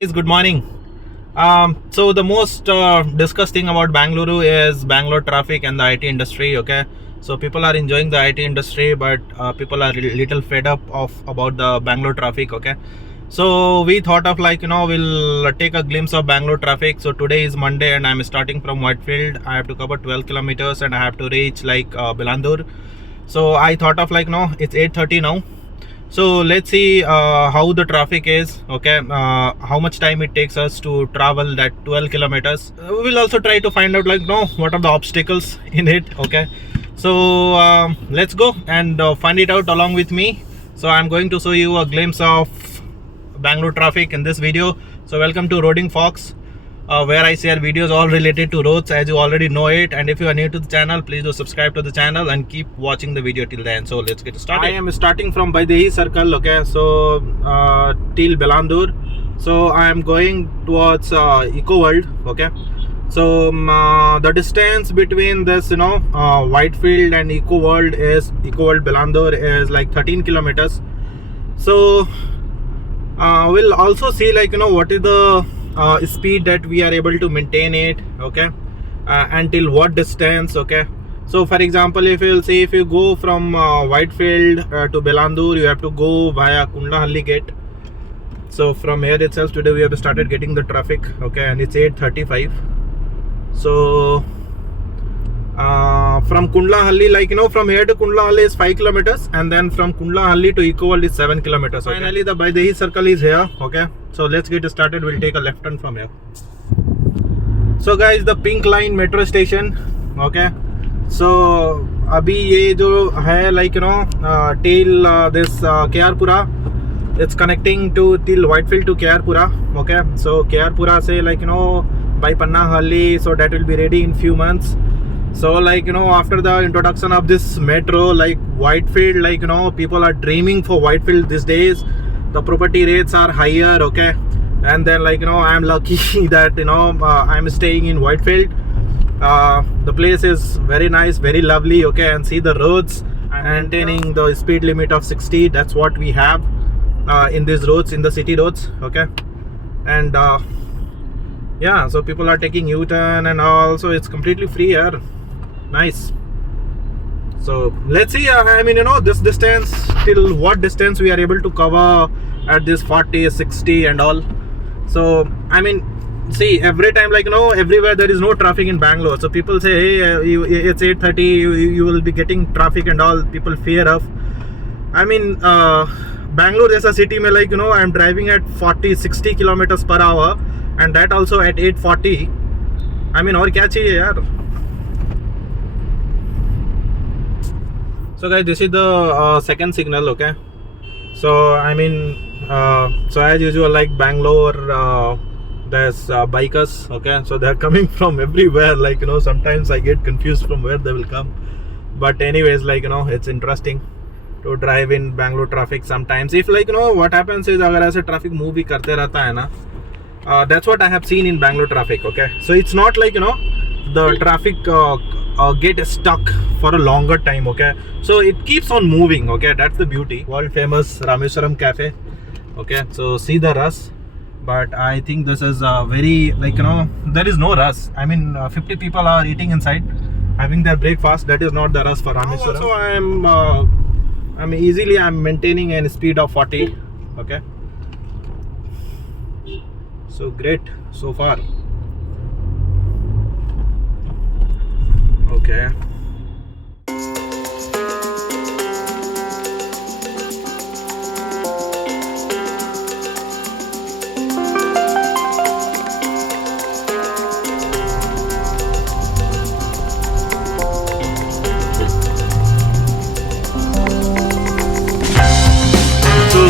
Good morning. So the most discussed thing about Bengaluru is Bangalore traffic and the IT industry. Okay, so people are enjoying the IT industry, but people are little fed up of about the Bangalore traffic. Okay, so we thought of we'll take a glimpse of Bangalore traffic. So today is Monday, and I'm starting from Whitefield. I have to cover 12 kilometers, and I have to reach Bellandur. So I thought of it's 8:30 now. So let's see how the traffic is. Okay, how much time it takes us to travel that 12 kilometers. We'll also try to find out what are the obstacles in it. Okay, so let's go and find it out along with me. So I'm going to show you a glimpse of Bangalore traffic in this video. So welcome to Roading Fox, where I share videos all related to roads, as you already know it. And if you are new to the channel, please do subscribe to the channel and keep watching the video till the end. So let's get started. I am starting from Baidehi circle. Okay, so till Bellandur. So I am going towards Ecoworld. Okay, so the distance between this Whitefield and Ecoworld Bellandur is like 13 kilometers. So we'll also see what is the speed that we are able to maintain it. Okay, until what distance. Okay, so for example, if you go from Whitefield to Bellandur, you have to go via Kundalahalli gate. So from here itself today we have started getting the traffic. Okay, and it's 8:35. So from Kundalahalli, from here to Kundalahalli is 5 kilometers, and then from Kundalahalli to Ecoworld is 7 kilometers. Okay. Finally, the Baidehi circle is here. Okay, so let's get started. We'll take a left turn from here. So guys, the pink line metro station. Okay, so अभी ये जो है till this KR it's connecting to till Whitefield to KR. Okay, so KR say by Pannahalli, so that will be ready in few months. So after the introduction of this metro, Whitefield, people are dreaming for Whitefield these days. The property rates are higher. Okay, and then I'm lucky that I'm staying in Whitefield. The place is very nice, very lovely. Okay, and see the roads, maintaining the speed limit of 60. That's what we have in these roads, in the city roads. Okay, and yeah, so people are taking U-turn and also it's completely free here. Nice. So let's see. This distance, till what distance we are able to cover at this 40, 60 and all. So see, every time everywhere there is no traffic in Bangalore. So people say, hey, it's 8:30, you will be getting traffic and all. People fear of. Bangalore is a city mein I'm driving at 40, 60 kilometers per hour, and that also at 8:40. और क्या चाहिए यार. So guys, this is the second signal. Okay, so so as usual, like Bangalore, there's bikers. Okay, so they're coming from everywhere. Sometimes I get confused from where they will come, but anyways, it's interesting to drive in Bangalore traffic sometimes. If what happens is अगर ऐसे traffic move भी करते रहता है ना, that's what I have seen in Bangalore traffic. Okay, so it's not the traffic get stuck for a longer time. Okay, so it keeps on moving. Okay, that's the beauty. World famous Rameswaram cafe. Okay, so see the rush, but I think this is very there is no rush. 50 people are eating inside, having their breakfast. That is not the rush for Rameswaram. Also I'm maintaining a speed of 40. Okay, so great so far. Okay,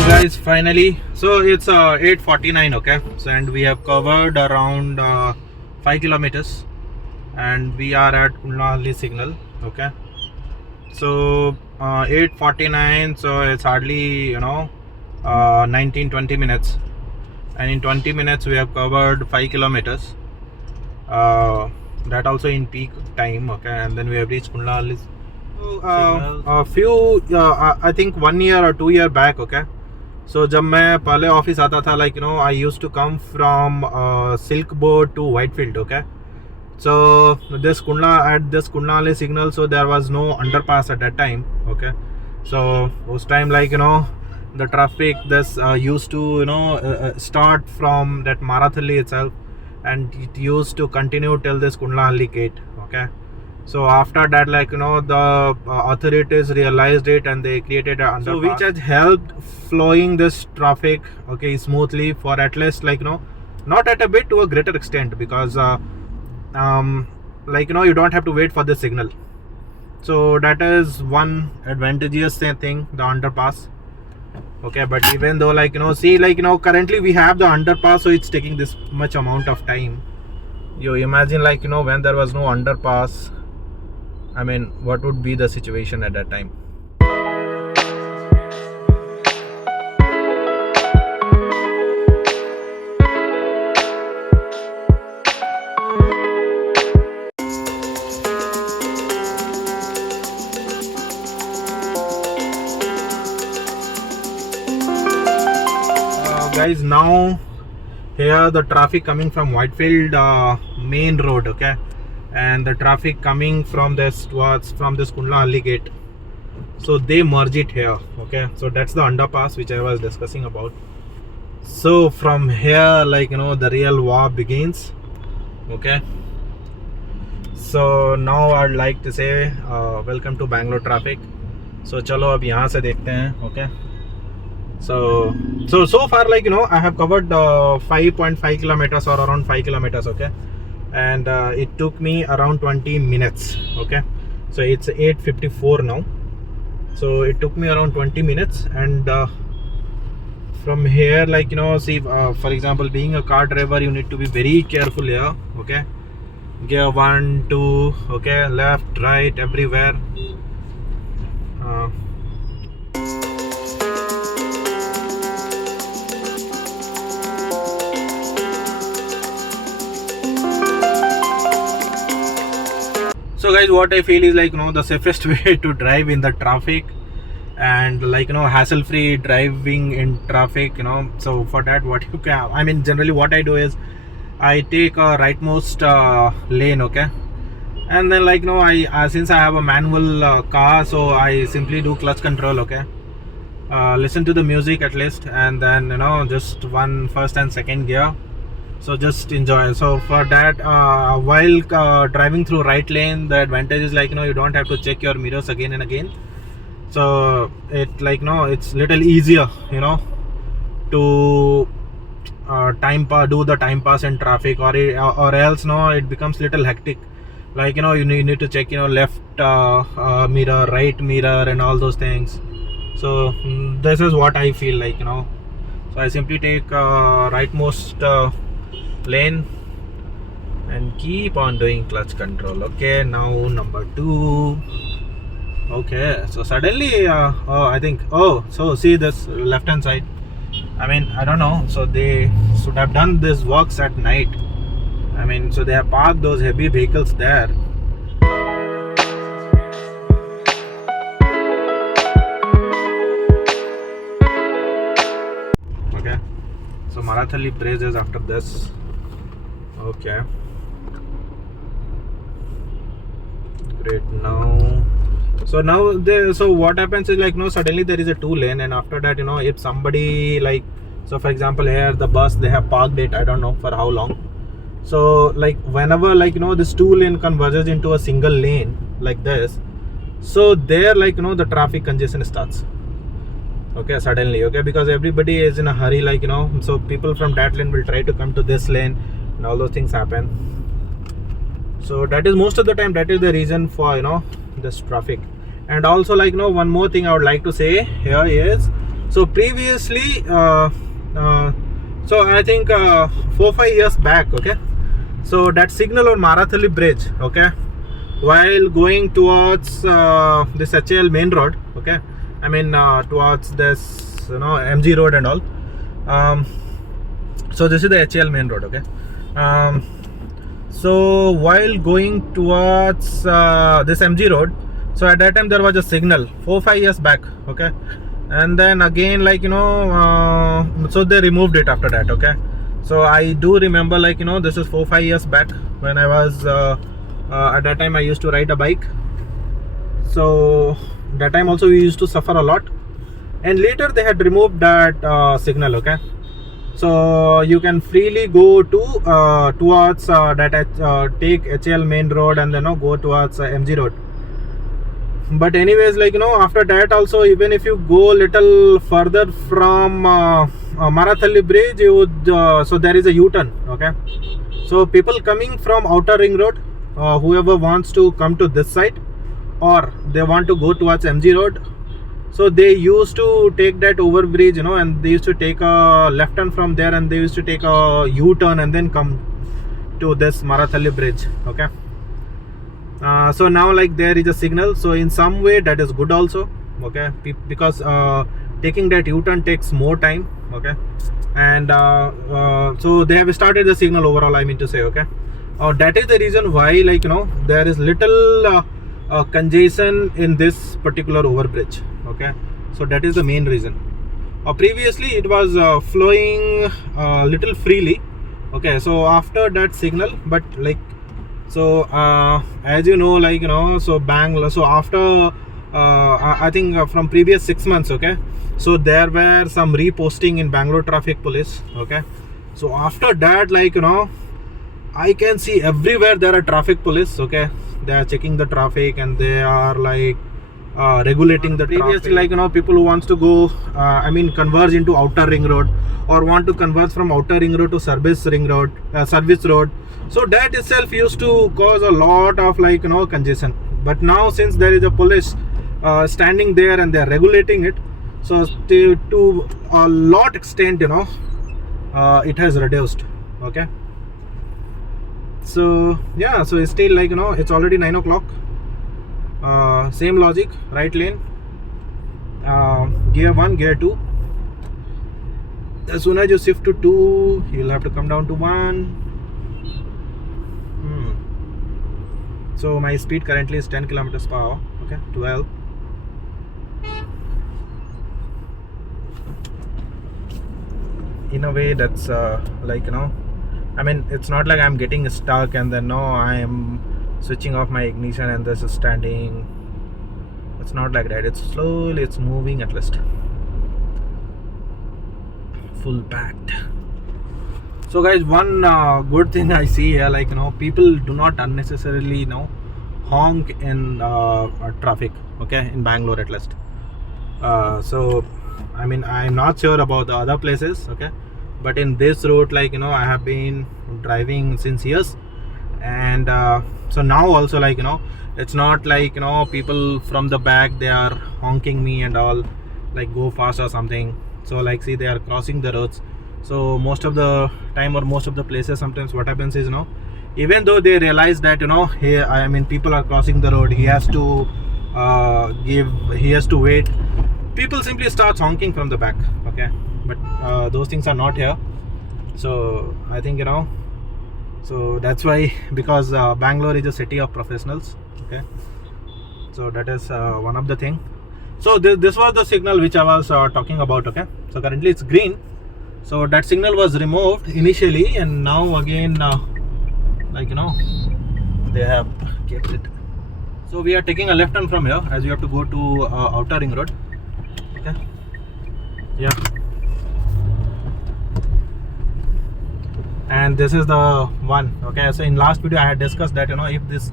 guys, finally, so it's 8:49. Okay, so and we have covered around 5 kilometers, and we are at Kundalahalli signal. Okay, so 8:49, so it's hardly 19-20 minutes, and in 20 minutes we have covered 5 kilometers, that also in peak time. Okay, and then we have reached Kundalahalli. A few I think 1 year or 2 year back. Okay, So जब मैं पहले office आता था, like I used to come from Silk Board to Whitefield. Okay, so this Kundalahalli signal, so there was no underpass at that time. Okay, so those time, like the traffic this used to start from that Marathalli itself, and it used to continue till this Kundalahalli gate. Okay, so after that, like the authorities realized it and they created an underpass, so which has helped flowing this traffic, okay, smoothly for at least, like not at a bit, to a greater extent, because like you don't have to wait for the signal. So that is one advantageous thing, the underpass. Okay, but even though, like see, like currently we have the underpass, so it's taking this much amount of time. You imagine, like when there was no underpass, I mean, what would be the situation at that time? Guys, now here the traffic coming from Whitefield main road, okay, and the traffic coming from this Kundalahalli gate, so they merge it here. Okay, so that's the underpass which I was discussing about. So from here, like the real war begins. Okay, so now I'd like to say welcome to Bangalore traffic. So चलो अब यहाँ से देखते हैं. Okay, so far, like I have covered 5.5 kilometers or around 5 kilometers. Okay, and it took me around 20 minutes. Okay, so it's 8:54 now, so it took me around 20 minutes. And from here, like see, for example, being a car driver, you need to be very careful here. Okay, gear 1, 2, okay, left, right, everywhere. So guys, what I feel is, like the safest way to drive in the traffic, and like hassle free driving in traffic, so for that, what you can, I mean, generally what I do is I take a rightmost lane. Okay, and then, like I since I have a manual car, so I simply do clutch control. Okay, listen to the music at least, and then just one first and second gear. So just enjoy. So for that, while driving through right lane, the advantage is, like you don't have to check your mirrors again and again. So it, like it's little easier, to do the time pass in traffic, or else it becomes little hectic. Like you need to check left mirror, right mirror, and all those things. So this is what I feel like. So I simply take rightmost lane and keep on doing clutch control. Okay, now number 2. Okay, so suddenly I think, so see this left hand side, I mean, I don't know, so they should have done this works at night. I mean, so they have parked those heavy vehicles there. Okay, so Marathalli bridge is after this. Okay, great. Now, so what happens is, like suddenly there is a 2 lane, and after that, if somebody, like, so for example, here the bus, they have parked it, I don't know for how long. So like whenever, like this 2 lane converges into a single lane like this, so there, like the traffic congestion starts. Okay, suddenly. Okay, because everybody is in a hurry, like so people from that lane will try to come to this lane, and all those things happen. So that is, most of the time, that is the reason for this traffic. And also, like one more thing I would like to say here is, so previously so I think 4-5 years back, okay, so that signal on Marathalli bridge, okay, while going towards this HAL main road, okay, I mean towards this MG road and all, so this is the HAL main road. Okay, so while going towards this MG road, so at that time there was a signal 4-5 years back. Okay, and then again, like, so they removed it after that. Okay, so I do remember, like, this is 4-5 years back when I was at that time I used to ride a bike. So that time also we used to suffer a lot, and later they had removed that signal. Okay, so you can freely go to towards take HL main road and then go towards MG road. But anyways, like, after that also, even if you go little further from Marathalli bridge, you would so there is a U-turn. Okay, so people coming from outer ring road, whoever wants to come to this side or they want to go towards MG road, so they used to take that overbridge, and they used to take a left turn from there, and they used to take a U-turn and then come to this Marathalli bridge. Okay, so now, like, there is a signal, so in some way that is good also. Okay, because taking that U-turn takes more time. Okay, and so they have started the signal overall, I mean to say. Okay, that is the reason why, like, there is little congestion in this particular overbridge. Okay, so that is the main reason. Previously it was flowing little freely. Okay, so after that signal, but like, so as you know, like, so Bangalore, so after I think from previous 6 months, okay, so there were some reposting in Bangalore traffic police. Okay, so after that, like, I can see everywhere there are traffic police. Okay, they are checking the traffic and they are like regulating the previously traffic. Like, people who wants to go converge into outer ring road, or want to converge from outer ring road to service road, so that itself used to cause a lot of, like, congestion. But now, since there is a police standing there and they are regulating it, so to a lot extent, it has reduced. Okay, so yeah, so it's still, like, it's already 9 o'clock. Same logic, right lane, gear 1, gear 2. As soon as you shift to 2, you'll have to come down to 1. So my speed currently is 10 kilometers per hour. Okay, 12. In a way, that's like, it's not like I'm getting stuck and then I am switching off my ignition and this is standing. It's not like that. It's slowly, it's moving at least. Full packed. So guys, one good thing I see here, like, people do not unnecessarily honk in traffic. Okay, in Bangalore at least. So I'm not sure about the other places. Okay, but in this route, like, I have been driving since years, and so now also, like, it's not like, people from the back, they are honking me and all, like, go fast or something. So, like, see, they are crossing the roads. So most of the time, or most of the places, sometimes what happens is, even though they realize that, here, people are crossing the road, he has to wait, people simply start honking from the back. Okay, but those things are not here. So I think, so that's why, because Bangalore is a city of professionals. Okay, so that is one of the thing. So this was the signal which I was talking about. Okay, so currently it's green. So that signal was removed initially, and now again, like, they have kept it. So we are taking a left turn from here, as you have to go to outer ring road. Okay, yeah, and this is the one. Okay, so in last video I had discussed that, if this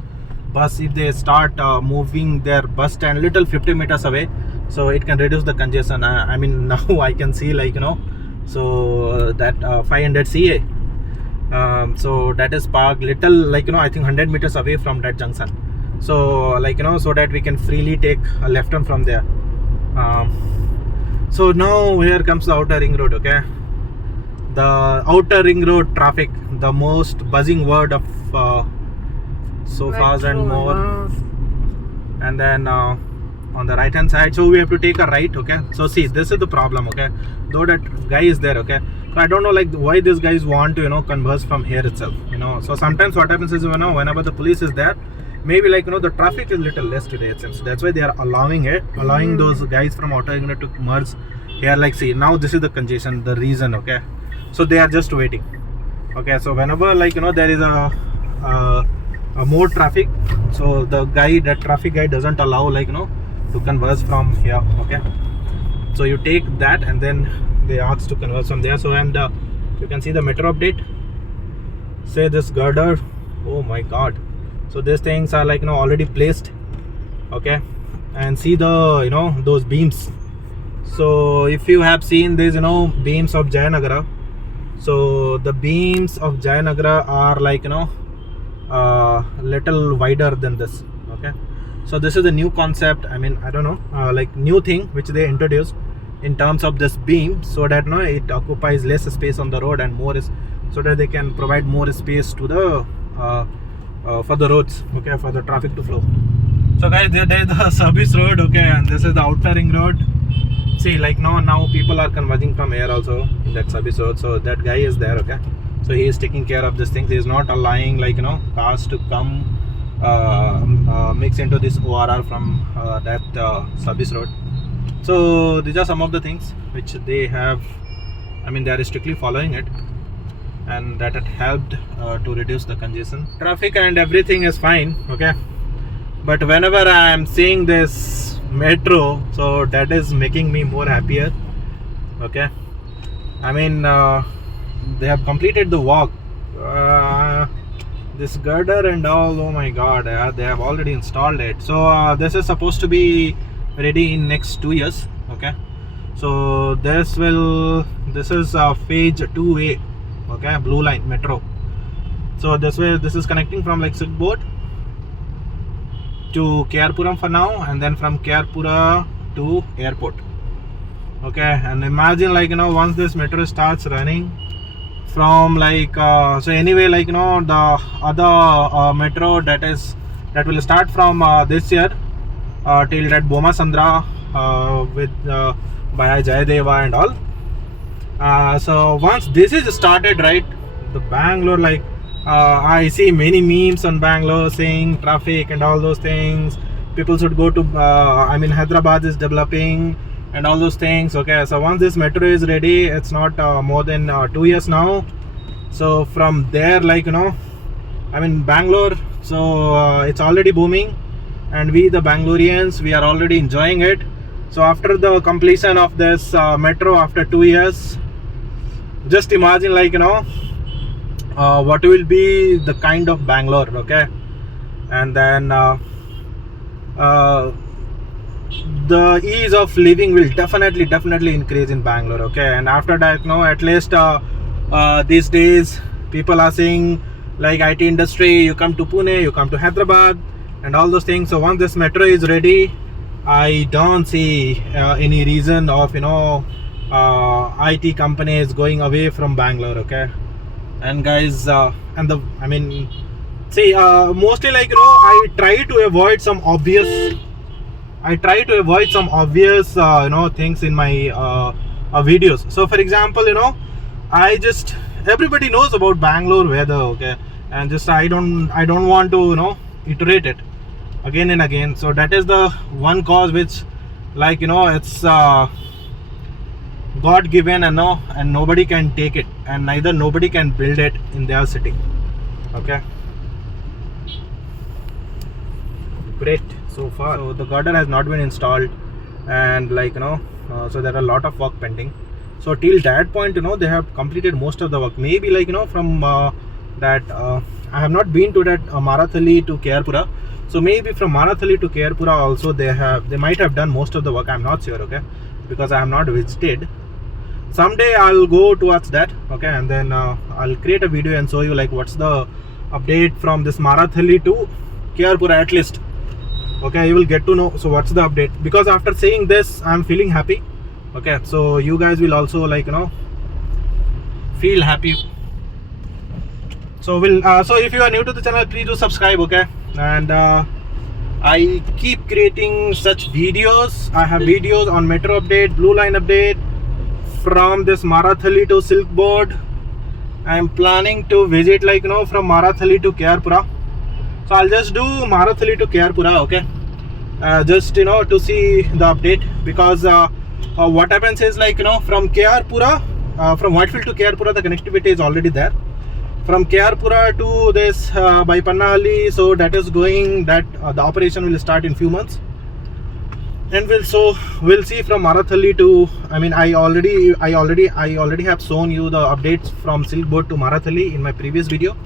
bus, if they start moving their bus stand little 50 meters away, so it can reduce the congestion. Now I can see, like, so that 500 CA, so that is parked little, like, I think 100 meters away from that junction. So, like, so that we can freely take a left turn from there. So now here comes the outer ring road. Okay, the outer ring road traffic, the most buzzing word of sofas and more. And then on the right hand side, so we have to take a right. Okay, so see, this is the problem. Okay, though that guy is there. Okay, so I don't know, like, why these guys want to converse from here itself. So sometimes what happens is, whenever the police is there, maybe like the traffic is little less today, it seems. That's why they are allowing those guys from auto unit to merge here. Like, see, now this is the congestion, the reason. Okay, so they are just waiting. Okay, so whenever there is a more traffic, so that traffic guy doesn't allow to converge from here. Okay, so you take that and then they ask to converge from there. So, and you can see the metro update. Say this girder, oh my god, so these things are already placed. Okay, and see the those beams. So if you have seen these beams of Jayanagara, so the beams of Jayanagara are little wider than this. Okay, so this is a new concept. I mean, I don't know, new thing which they introduced in terms of this beam, so that it occupies less space on the road and more is, so that they can provide more space to the for the roads. Okay, for the traffic to flow. So guys, there is the service road. Okay, and this is the outer ring road. See, now people are converging from here also in that service road. So that guy is there. Okay, so he is taking care of these things. He is not allowing cars to come mix into this ORR from that service road. So these are some of the things which they have, I mean, they are strictly following it, and that had helped to reduce the congestion. Traffic and everything is fine. Okay, but whenever I am seeing this metro, so that is making me more happier. Okay, I mean, they have completed the walk, this girder and all. Oh my god, they have already installed it. So this is supposed to be ready in next 2 years. Okay, so this is phase 2A. Okay, blue line metro. So this is connecting from Silkboard to Kerpuram for now, and then from Kerpura to airport. Okay, and imagine once this metro starts running from so anyway the other metro that will start from this year till that Boma Sandra with by Jayadeva and all. So once this is started, right, the Bangalore, I see many memes on Bangalore saying traffic and all those things. People should go to I mean, Hyderabad is developing and all those things. Okay, so once this metro is ready, it's not more than 2 years now. So from there, I mean, Bangalore, so it's already booming, and we the Bangaloreans, we are already enjoying it. So after the completion of this metro after 2 years, just imagine what will be the kind of Bangalore. Okay, and then the ease of living will definitely increase in Bangalore. Okay, and after that, at least these days people are saying IT industry, you come to Pune, you come to Hyderabad and all those things. So once this metro is ready, I don't see any reason of IT companies going away from Bangalore. Okay, and guys, I mean, see, mostly I try to avoid some obvious things in my videos. So for example, everybody knows about Bangalore weather. Okay, and just I don't want to iterate it again and again. So that is the one cause which it's God given, and nobody can take it, and neither nobody can build it in their city. Okay, great so far. So the girder has not been installed, and so there are a lot of work pending. So till that point, they have completed most of the work. Maybe from that I have not been to that Marathalli to Kerpura. So maybe from Marathalli to Kerpura also they might have done most of the work. I'm not sure. Okay, because I have not visited. Someday I'll go towards that. Okay, and then I'll create a video and show you what's the update from this Marathalli to Kerpura at least. Okay, you will get to know. So what's the update? Because after saying this, I'm feeling happy. Okay, so you guys will also feel happy. So so if you are new to the channel, please do subscribe. Okay, and I keep creating such videos. I have videos on metro update, blue line update, from this Marathalli to Silkboard. I am planning to visit from Marathalli to Kerpura. So I'll just do Marathalli to Kerpura, okay? Just to see the update, because what happens is, like, from Kerpura, from Whitefield to Kerpura, the connectivity is already there. From Kerpura to this by Pannahalli, so that is going, that the operation will start in few months. And we'll see from Marathalli to, I already have shown you the updates from Silk Boat to Marathalli in my previous video.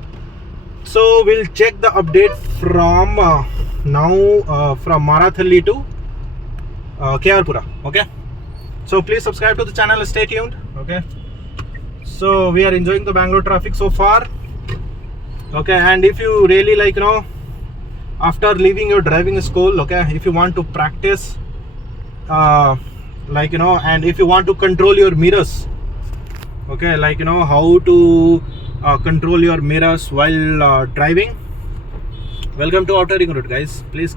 So we'll check the update from from Marathalli to Kerpura, okay? So please subscribe to the channel, stay tuned, okay? So we are enjoying the Bangalore traffic so far, okay? And if you really, like, after leaving your driving school, okay, if you want to practice, like, and if you want to control your mirrors, okay, like, how to control your mirrors while driving, welcome to Outer Ring Road, guys. Please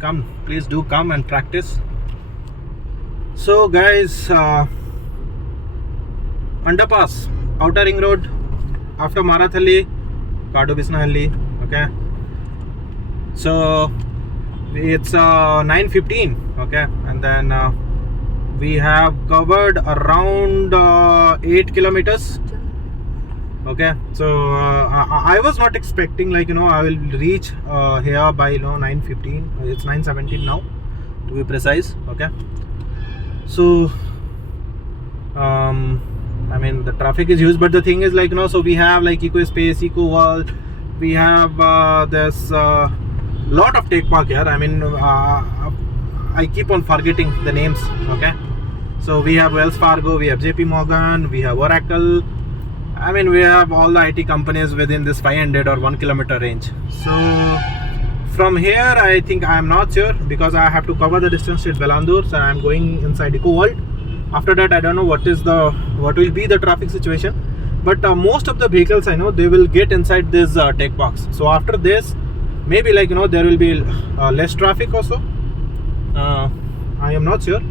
do come and practice. So guys, underpass, Outer Ring Road, after Marathalli, Kundalahalli, okay? So it's 9:15, okay? And then we have covered around 8 kilometers, okay? So I was not expecting, like, I will reach here by 9:15. It's 9:17 now, to be precise, okay? So the traffic is huge, but the thing is, like, so we have, like, EcoSpace, Ecoworld, we have this lot of take park here. I keep on forgetting the names, okay? So we have Wells Fargo, we have JP Morgan, we have Oracle. We have all the IT companies within this 500 or 1 kilometer range. So from here, I think, I'm not sure, because I have to cover the distance to Bellandur, so I'm going inside Ecoworld. After that, I don't know what will be the traffic situation, but most of the vehicles, I know, they will get inside this tech box. So after this, maybe, like, there will be less traffic also. I am not sure.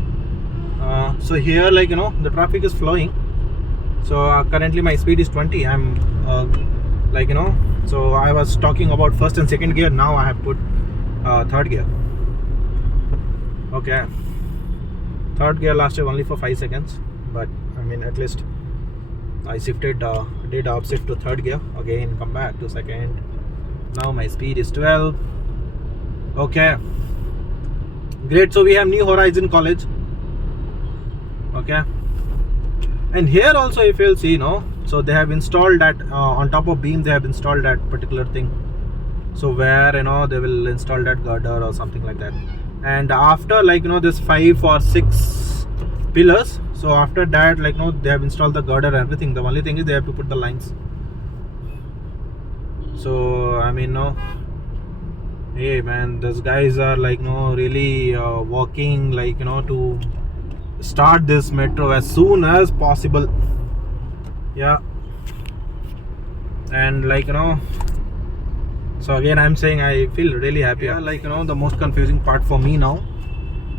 So here, like, the traffic is flowing. So currently my speed is 20. I'm like, so I was talking about first and second gear. Now I have put third gear, okay? Third gear lasted only for 5 seconds, but at least I shifted, did upshift to third gear, again come back to second. Now my speed is 12, okay, great. So we have New Horizon College, okay? And here also, if you'll see, so they have installed that on top of beam, they have installed that particular thing. So where, they will install that girder or something like that. And after, like, this 5 or 6 pillars, so after that, like, they have installed the girder and everything. The only thing is they have to put the lines. So hey man, these guys are, like, really working, like, to start this metro as soon as possible, yeah. And, like, so again, I'm saying I feel really happy. Yeah, like, the most confusing part for me now,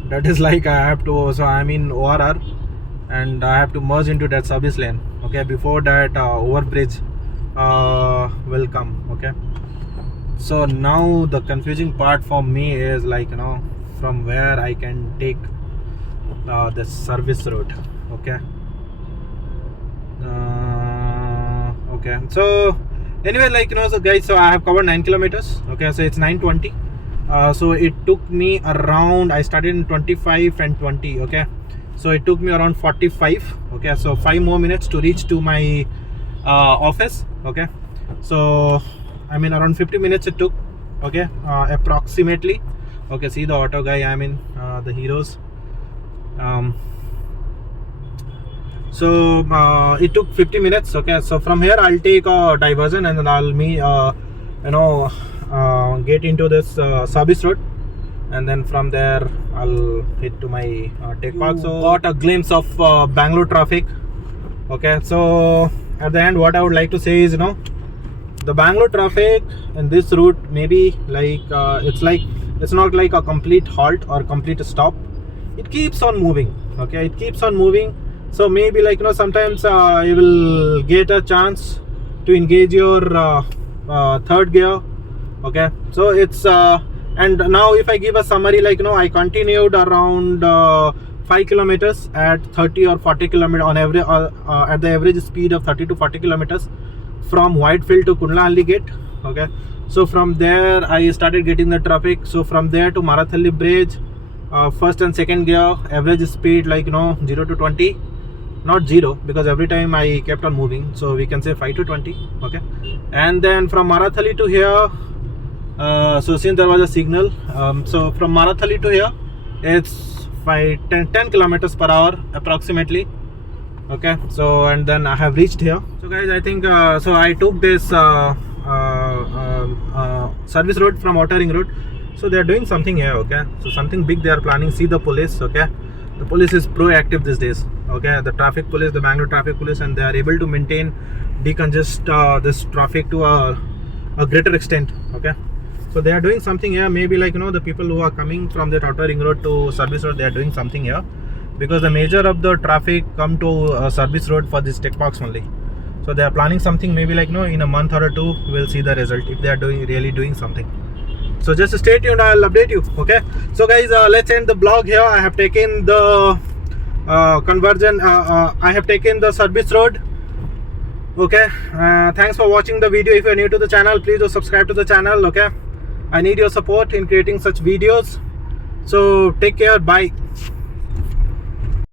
that is, like, I have to, so I'm in ORR and I have to merge into that service lane, okay? Before that overbridge will come, okay? So now the confusing part for me is, like, from where I can take the service road, okay? Okay, so anyway, like, so guys, so I have covered 9 kilometers, okay? So it's 9:20. So it took me around, I started in 25 and 20, okay? So it took me around 45, okay? So 5 more minutes to reach to my office, okay? So around 50 minutes it took, okay, approximately, okay? See the auto guy, the heroes. So it took 50 minutes, okay? So from here I'll take a diversion, and then I'll get into this service road, and then from there I'll hit to my tech park. So got a glimpse of Bangalore traffic, okay? So at the end, what I would like to say is, the Bangalore traffic in this route, maybe, like, it's not like a complete halt or complete stop. It keeps on moving, okay? It keeps on moving. So maybe, like, sometimes you will get a chance to engage your third gear, Okay, so it's and now if I give a summary, like I continued around 5 kilometers at 30 or 40 kilometers on every at the average speed of 30 to 40 kilometers from Whitefield to Kundalahalli gate. Okay, so from there I started getting the traffic. So from there to Marathalli bridge, first and second gear, average speed like 0 to 20, not 0 because every time I kept on moving, so we can say 5 to 20. Okay, and then from Marathalli to here, so since there was a signal, so from Marathalli to here it's 10 kilometers per hour approximately. Okay, so and then I have reached here. So guys, I think so I took this service road from outer ring road. So they are doing something here. Okay, so something big they are planning. See the police. Okay, the police is proactive these days. Okay, the traffic police, the Bangalore traffic police, and they are able to maintain, decongest this traffic to a greater extent. Okay, so they are doing something here. Maybe like the people who are coming from that outer ring road to service road, they are doing something here because the major of the traffic come to service road for this tech parks only. So they are planning something. Maybe like in a month or two we'll see the result if they are really doing something. So just stay tuned, I'll update you. Okay, so guys, let's end the blog here. I have taken the conversion, I have taken the service road. Okay, thanks for watching the video. If you are new to the channel, please do subscribe to the channel. Okay, I need your support in creating such videos. So take care, bye.